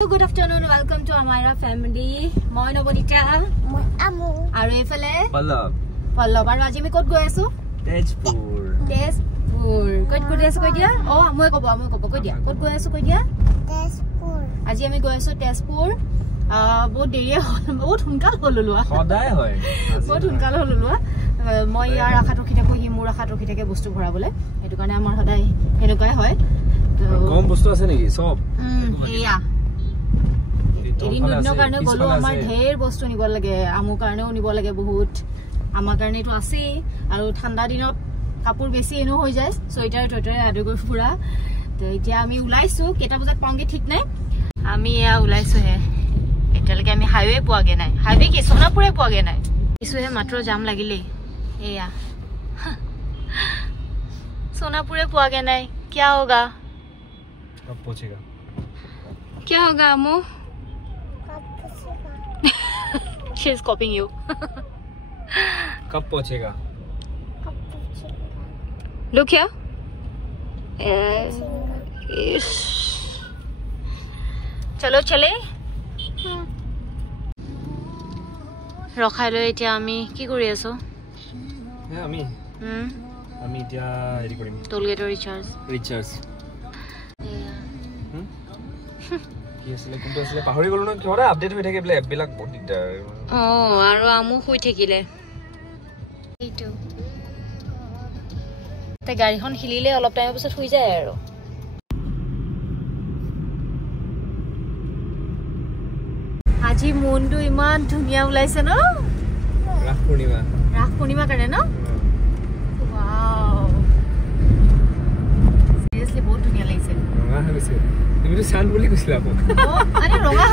Good afternoon, welcome to Amira family. Moi Nobodita. Moi Amu. Aru efale. Pallab. Pallab. Aru aji mi kot goi asu? Tezpur. Tezpur. Kot goi asu koi dia? Oh, moi kobo koi dia. Kot goi asu koi dia? Tezpur. Aji ami goi asu Tezpur. Bahut deri bahut hunkal holulua. Hodai hoy. Bahut hunkal holulua. Moi yar rakhat rokhi thako hi mur rakhat rokhi thake bostu bhorabole. Etu kane amar hodai henukai hoy. Kom bostu ase neki sob? Eya. এদিন দুদিনৰ কাৰণে গলো আমাৰ ঢেৰ বস্তু নিব লাগে আমু কাৰণেও নিব লাগে বহুত আমাৰ কাৰণেটো আছে আৰু ঠাণ্ডা দিনত কাপোৰ বেছি এনো হৈ যায় সোয়েটাৰ টটৰে আদু গৈ ফুৰা তো এতিয়া আমি উলাইছো কেটা বজাত পাওঁগে ঠিক নাই আমি উলাইছো হে এতিয়ালৈকে আমি হাইৱে পোৱাগে নাই হাইৱে কি সোনাপুৰে পোৱাগে নাই কিছু হে মাত্ৰ জাম লাগিলে এয়া সোনাপুৰে পোৱাগে নাই কি হোগা कब पहुंचेगा কি হোগা আমু She is copying you. कब पहुंचेगा Look here. चलो चले ৰখাই লৈ এতিয়া আমি কি কৰি আছো আমি এতিয়া হেৰি কৰিম টোলগেটৰ ৰিচাৰ্জ কি আছিল কোনটো আছিল পাহৰি গলো ন কিহৰা আপডেট হৈ থাকে বোলে এপ বিলাক বহুত দিগদাৰ আৰু আমু শুই থাকিলে এইটো তে গাড়ীখন হিলিলে অলপ টাইমৰ পিছত শুই যায় আৰু আজি মনটো ইমান ধুনীয়া ওলাইছে ন ৰাস পূৰ্ণিমা কাৰণে ন ওয়াও সিৰিয়াসলি বহুত ধুনীয়া লাগিছে ৰঙা হৈ গৈছে তুমি তো চান বুলি কৈছিলা আপু আৰে ৰঙা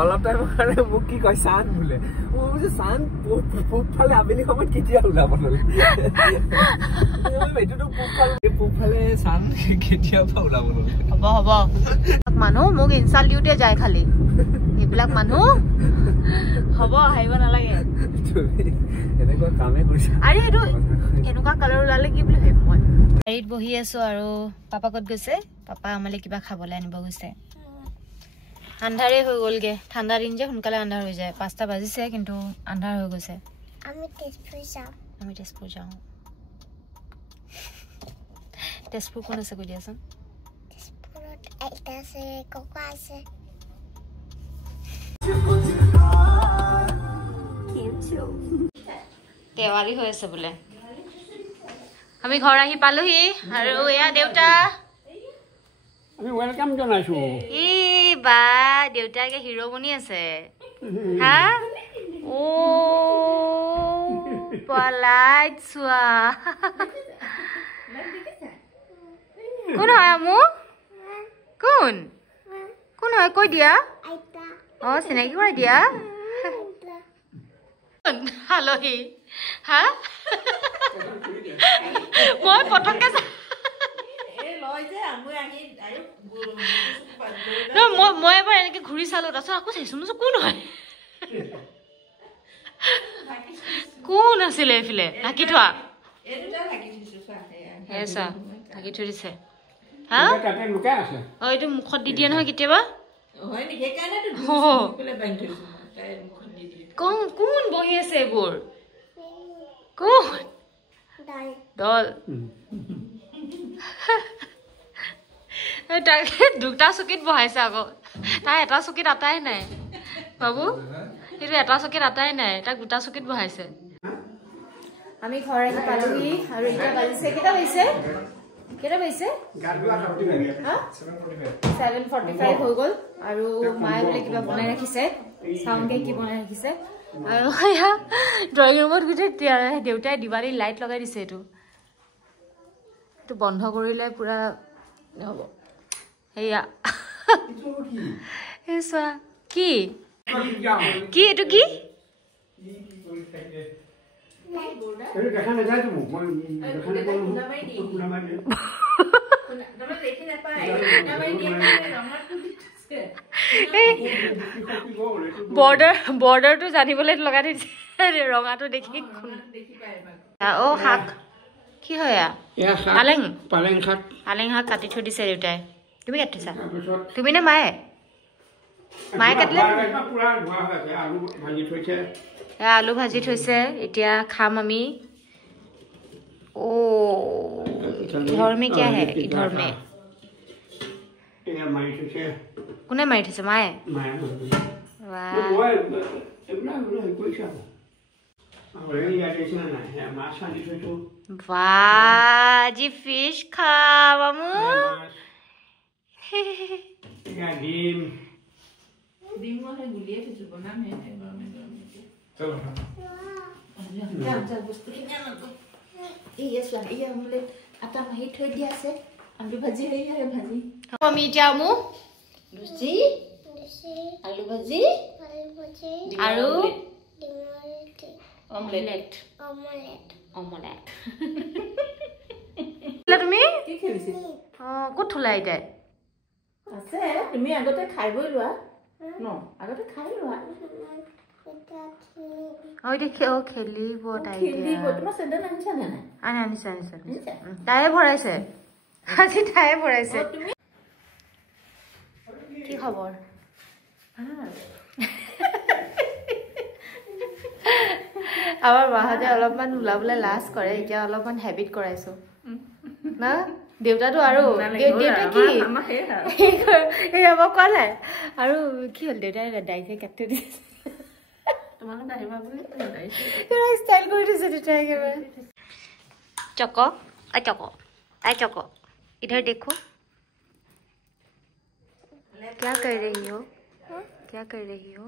অলপ টাইমৰ কাৰণে মোক কি কয় চান বোলে মই বুজি চান ফালে আবেলি সময়ত কেতিয়া ওলাব নলে এইটো ফালে চান কেতিয়া ওলাব নলে হ'ব মানুহ মোক ইনসাল্ট দিওতে যায় খালি এইবিলাক মানুহ হ'ব হাইব নালাগে এনেকুৱা কামে কৰিছা আৰে এইটো এনেকুৱা কালাৰ ওলালে কি বুলি ভাবিম মই গাড়ীত বহি আছো আৰু পাপা ক'ত গৈছে পাপা আমালে কিবা খাবলৈ আনিব গৈছে আন্ধাৰে হৈ গলগে ঠাণ্ডা দিন যে সোনকালে আন্ধাৰ হৈ যায় 5টা বাজিছে কিন্তু আন্ধাৰ হৈ গৈছে আমি তেজপুৰ যাওঁ তেজপুৰ কোন আছে কৈ দিয়াচোন তেজপুৰত আইতা আছে ককা আছে দেৱালী হৈ আছে বোলে আমি ঘৰ আহি পালোহি আৰু এয়া দেউতা আমি ওয়েলকাম জনাইছো ই বা দেউতাকে হিৰো বনি আছে হা ও পলাইট চোৱা কোন হয় আমু কোন হয় কৈ দিয়া আইতা চিনাকি কৰি দিয়া হালহি হা মই পটককে মই এবাৰ এনেকে ঘূৰি চালো তাৰপিছত আকৌ চাইছো মই কোন হয় কোন আছিলে এইফালে ঢাকি থোৱা ঢাকি থৈ দিছে হা এইটো মুখত দি দিয়ে নহয় কেতিয়াবা কোন বহি আছে এইবোৰ কোন দল তাকে দুটা চকীত বহাইছে আকৌ তাই এটা চকীত আটাই নাই বাবু সেইটো এটা চকীত আটাই নাই তাক দুটা চকীত বহাইছে আমি ঘৰ আহি পালোহি আৰু এতিয়া বাজিছে কেইটা বাজিছে 7:45 হৈ গ'ল আৰু মায়ে বোলে কিবা বনাই ৰাখিছে চাওঁগে কি বনাই ৰাখিছে আৰু এয়া ড্ৰয়িং ৰুমত গোটেই দেউতাই দিৱালী লাইট লগাই দিছে এইটো বন্ধ কৰিলে পুৰা হ'ব এয়া এই চোৱা কি এইটো কি দেখা নাযায় তো মই বৰ্ডাৰটো জানিবলৈ লগাই দিছে ৰঙাটো দেখি ও শাক কি হয় পালেং শাক কাটি থৈ দিছে দেউতাই তুমি কাটিছা তুমি নে মায়ে মায়ে কাটিলে আলু ভাজি থৈছে এতিয়া খাম আমি ओ घर में क्या है इधर में কোনে মাৰি থৈছে মায়ে वाह जी फिश खा मामू आता माही थৈ দিয়া আছে আলু ভাজি হৈ আছে ভাজি আমি যামু লুচি আলু ভাজি আৰু অমলেট তুমি কি খেলিছে ক'ত থলাই দে আছে তুমি আগতে খাই বই লোৱা ন আগতে খাই লোৱা ওই দেখে ও খেলিব তাই খেলিব তোমার সেন্ডেল আনছা না আনিছা তাই ভরাইছে আজি তাই ভরাইছে তুমি কি খবর আমার বাহাতে অলপমান উলাবলে লাজ করে এতিয়া অলপমান হ্যাবিট কৰাইছো না দেউতাটো আৰু দেউতা কি এই হ'ব কলে আৰু কি হল দেউতা ডাইছে কাটি দিছে তোমাকে দাহিবা বুলি দাইছে এরা স্টাইল কৰি দিছে দেউতা একেবাৰে চকো আই চকো इधर देखो क्या कर रही हो क्या कर रही हो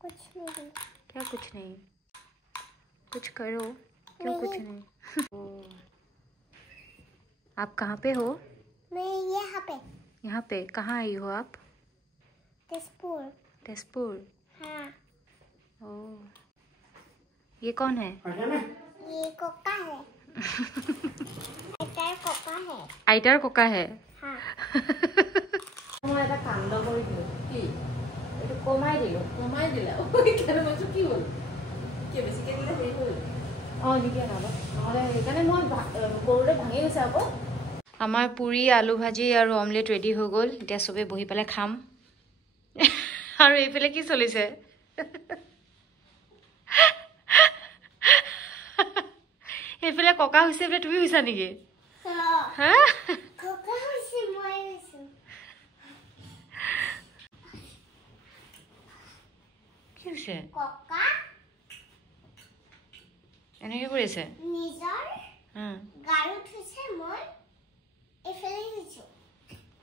कुछ नहीं क्या कुछ नहीं कुछ करो क्यों कुछ नहीं आप कहाँ पे हो मैं यहाँ पे कहाँ आई हो आप तेजपुर हाँ ओ ये कौन है ये कोका है आइटार कोका है हाँ মই এটা কাণ্ড কৰি দিলো কি এটো কমাই দিলা ওই কেন মইছো কি হল কি বেশি কে দিলে হেই হল নিকে না নহলে এখানে মই গৰুৰে ভাঙি গৈছে আকৌ আমাৰ পুৰি আলু ভাজি আৰু অমলেট ৰেডি হৈ গল এতিয়া সবে বহি পেলে খাম আৰু এইফালে কি চলিছে এইফালে ককা হৈছে বে তুমি হৈছা নেকি হা কোকা হৈছে মই হৈছো কি হৈছে কোকা এনেকে কৰিছে নিজৰ গাৰু থৈছে মই এফালে হৈছো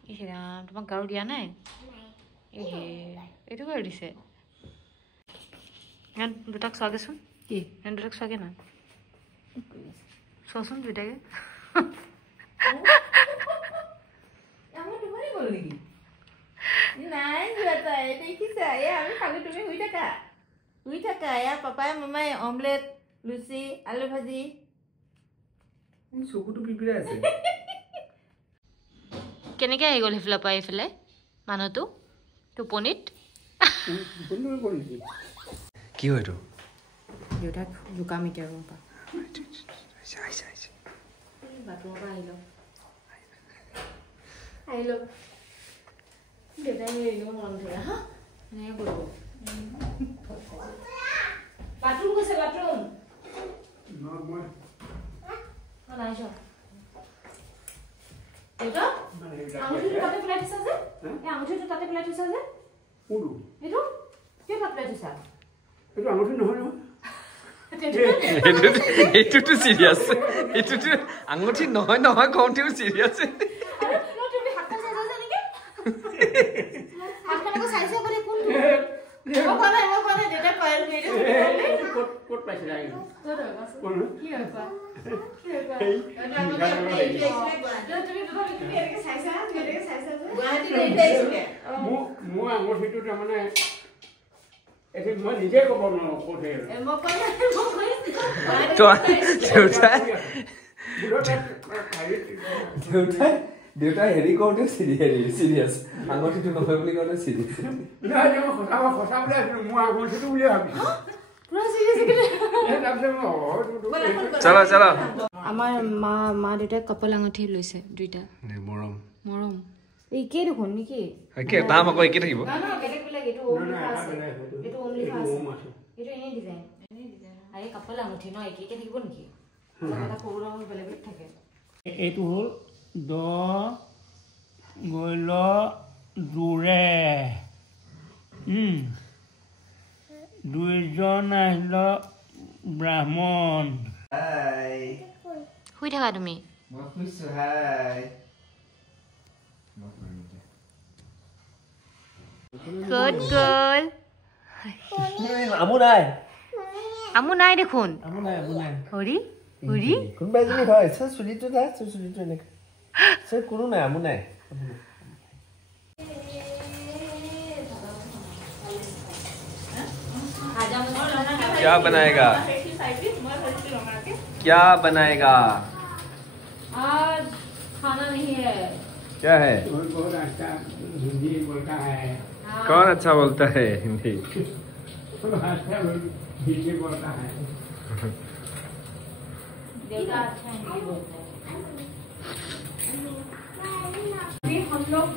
ইহৰা তোমাক গাৰু দিয়া নাই এহে এটো গাৰু দিছে ഞാൻ দুটাক স্বাগতম কি ഞാൻ দুটাক স্বাগতম না সোসুন দুটাকে আমি তোমারই বলি কি নাই যেটা দেখিছা এ আমি খালি তুমি হই থাকা ইয়া পাপাই মামাই অমলেট লুচি আলু ভাজি চকুটো পিপিৰা আছে কেনেকৈ আহি গ'ল সেইফালে পাই এইফালে মানুহটো টোপনিত কি হয় এইটো দেউতাক জোকাম এতিয়া ৰবা বাথৰুমৰ পৰা আহিলো দেউতাই এৰিলেও মন ধৰে হা এনেকৈ কৰিব বাথৰুম গৈছে বাথৰুম নাই যোৱা দেউতা আঙুঠিটো তাতে পেলাই থৈছা যে এই আঙুঠিটো তাতে পেলাই থৈছা যে এইটো কিয় তাত পেলাই থৈছা এইটো আঙুঠি নহয় নহয় এইটোতো চিৰিয়াছ এইটোতো আঙুঠি নহয় নহয় কওঁতেও চিৰিয়াছ ক'ত পাইছে মোৰ আঙুঠিটো তাৰমানে মই নিজে ক'ব নোৱাৰো দেউতাই হেৰি কৰোঁতেও চিৰিয়াছ আঙুঠিটো নহয় বুলি কওঁতে চিৰিয়াছ সঁচা বুলি আছিলো মোৰ আঙুঠিটো বুলিয়ে ভাবিছো চলো চলো আমাৰ মা দেউতাই কপাল আঙুঠি লৈছে দুইটা মৰম মৰম একে দেখোন নেকি একে দাম আকৌ একে থাকিব না না বেলেগ বেলেগ এটো ওমলি ফাষ্ট এটো ওমলি ফাষ্ট এটো এনে ডিজাইন আরে কাপলা মুঠি ন একে একে থাকিব নেকি এটা সৰু ৰং বেলেগ বেলেগ থাকে এইটো হল দ গইল দূৰে দুইজন আহিল ব্ৰাহ্মণ হাই শুই থাকা তুমি মই খুইছো হাই গুড গাৰ্ল আমু নাই দেখোন হৰি হৰি কোনবা এজনী হয় চুলিটো না চুলিটো এনেকে সে কোনো নাই আমু নাই क्या बनाएगा क्या बनाएगा आज खाना नहीं है क्या है बहुत अच्छा हिंदी बोलता है कौन अच्छा बोलता है हिंदी अच्छा हिंदी बोलता है बेटा अच्छा हिंदी बोलता है अभी हम लोग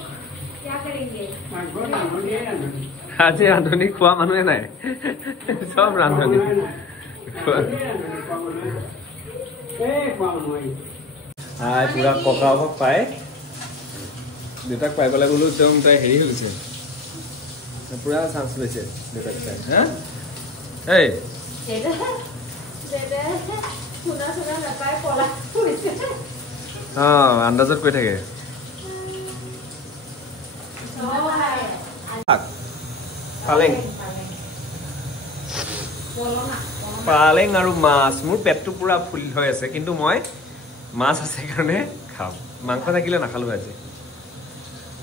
क्या करेंगे আজি ৰান্ধনি খোৱা মানুহে নাই চব ৰান্ধনি পুৰা ককাক পাই দেউতাক পাই পেলাই বোলো একদম তাই হেৰি হৈ গৈছে পুৰা চান্স লৈছে দেউতাক চাই হা এই আন্দাজত কৈ থাকে পালেং পালেং আৰু মাছ মোৰ পেটটো পুৰা ফুল হৈ আছে কিন্তু মই মাছ আছে কাৰণে খাম মাংস থাকিলে নাখালো আজি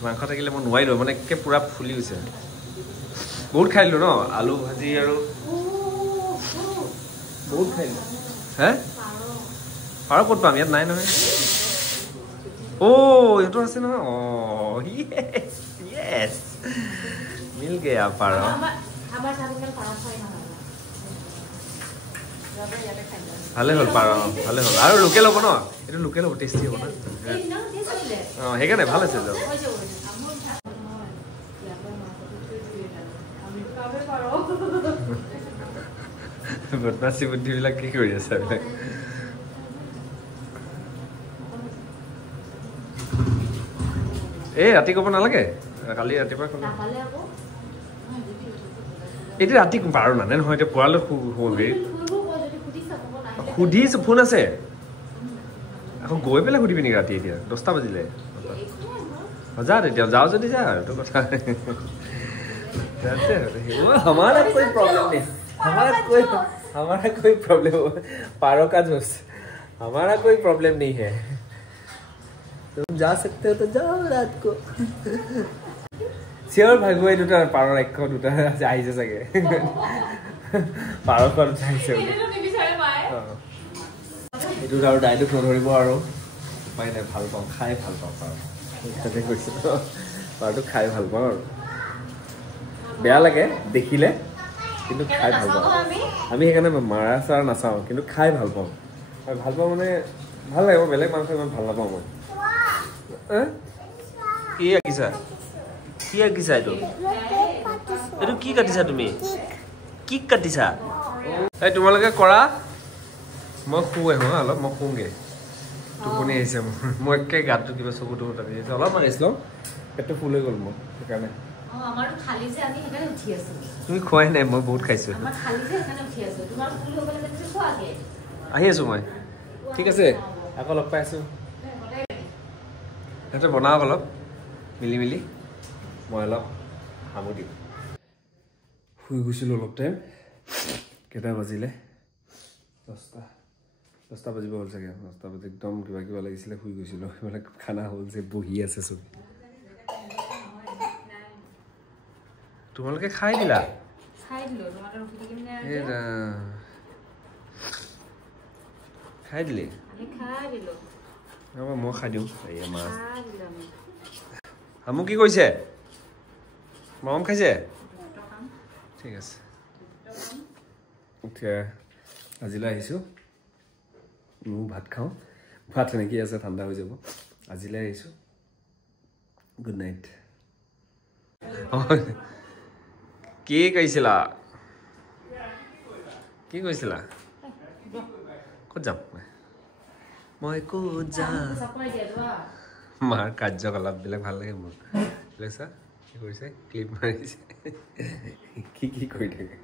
মাংস থাকিলে মই নোৱাৰিলো মানে একে পুৰা ফুলি গৈছে বহুত খাইলো ন আলু ভাজি আৰু বহুত খাইলো হে পাৰ ক'ত পাম ইয়াত নাই নহয় এইটো আছে নহয় য়েছ য়েছ मिल गया पारो ভালে হল পাৰো ভালে হল আৰু লোকেল হ'ব ন এটো লোকেল হ'ব টেস্টি হ'ব না হেগানে ভাল আছে যাও বদমাছি বুদ্ধি বিলাক কি কৰি আছে এই ৰাতি ক'ব নালাগে কালি ৰাতিপুৱা ক'ব এইটো ৰাতি পাৰো নানে নহয় এতিয়া পুৱালৈ হ'লগৈ সুধিছো ফোন আছে আকৌ গৈ পেলাই সুধিবি নেকি ৰাতি এতিয়া 10টা বাজিলে যা তেতিয়া যাও যদি যা এইটো কথা हमारा कोई प्रॉब्लम नहीं हमारा कोई प्रॉब्लम पारो का जोश हमारा कोई प्रॉब्लम नहीं है तुम जा सकते हो तो जाओ रात को सियर भागुए दुटा पारो एक दुटा आइছে सके पारो कर जाइছে এটো আৰু ডাইলগ নধৰিব আৰু উপায় নাই ভাল পাওঁ খাই ভাল পাওঁ পাৰো তাতে কৈছো পাৰোটো খাই ভাল পাওঁ আৰু বেয়া লাগে দেখিলে কিন্তু খাই ভাল পাওঁ আমি সেইকাৰণে মাৰা চাৰা নাচাওঁ কিন্তু খাই ভাল পাওঁ আৰু ভাল পাওঁ মানে ভাল লাগে বেলেগ মাংস ইমান ভাল নাপাওঁ মই কি আকিছা এইটো কি কাটিছা তুমি কি কাটিছা এই তোমালোকে কৰা মই শুৱে অলপ মই শুংগে টোপনি আহিছে মোৰ একে গাটো কিবা চকুটো টানি আছে অলপমান ৰেষ্ট লওঁ পেটটো ফুল হৈ গ'ল মোৰ সেইকাৰণে আমাৰটো খালি যে আমি হেকানে উঠি আছো তুমি খোৱাই নাই মই বহুত খাইছো আমাৰ খালি যে হেকানে উঠি আছো তোমাৰ ফুল হৈ গ'লে তুমি খোৱাগে আহি আছো মই ঠিক আছে আকৌ লগ পাই আছো এটা বনাও অলপ মিলি মিলি মই অলপ হামু দিম শুই গৈছিলো অলপ টাইম কেইটা বাজিলে 10টা বাজিব হ'ল চাগে 10টা বাজি একদম কিবা কিবা লাগিছিলে শুই গৈছিলো মানে খানা হ'ল যে বহি আছে চব তোমালোকে খাই দিলা খাই দিলি মই খাই দিওঁ মাছ হামু কি কৈছে মৰম খাইছে ঠিক আছে এতিয়া আজিলৈ আহিছোঁ ভাত খাওঁ ভাত এনেকৈ আছে ঠাণ্ডা হৈ যাব আজিলৈ আহিছোঁ গুড নাইট কি কৈছিলা ক'ত যাম মই ক'ত যাম মাৰ কাৰ্যকলাপবিলাক ভাল লাগে মোৰ লৈছা কি কৰিছে ক্লিপ মাৰিছে কি কৰি থাকে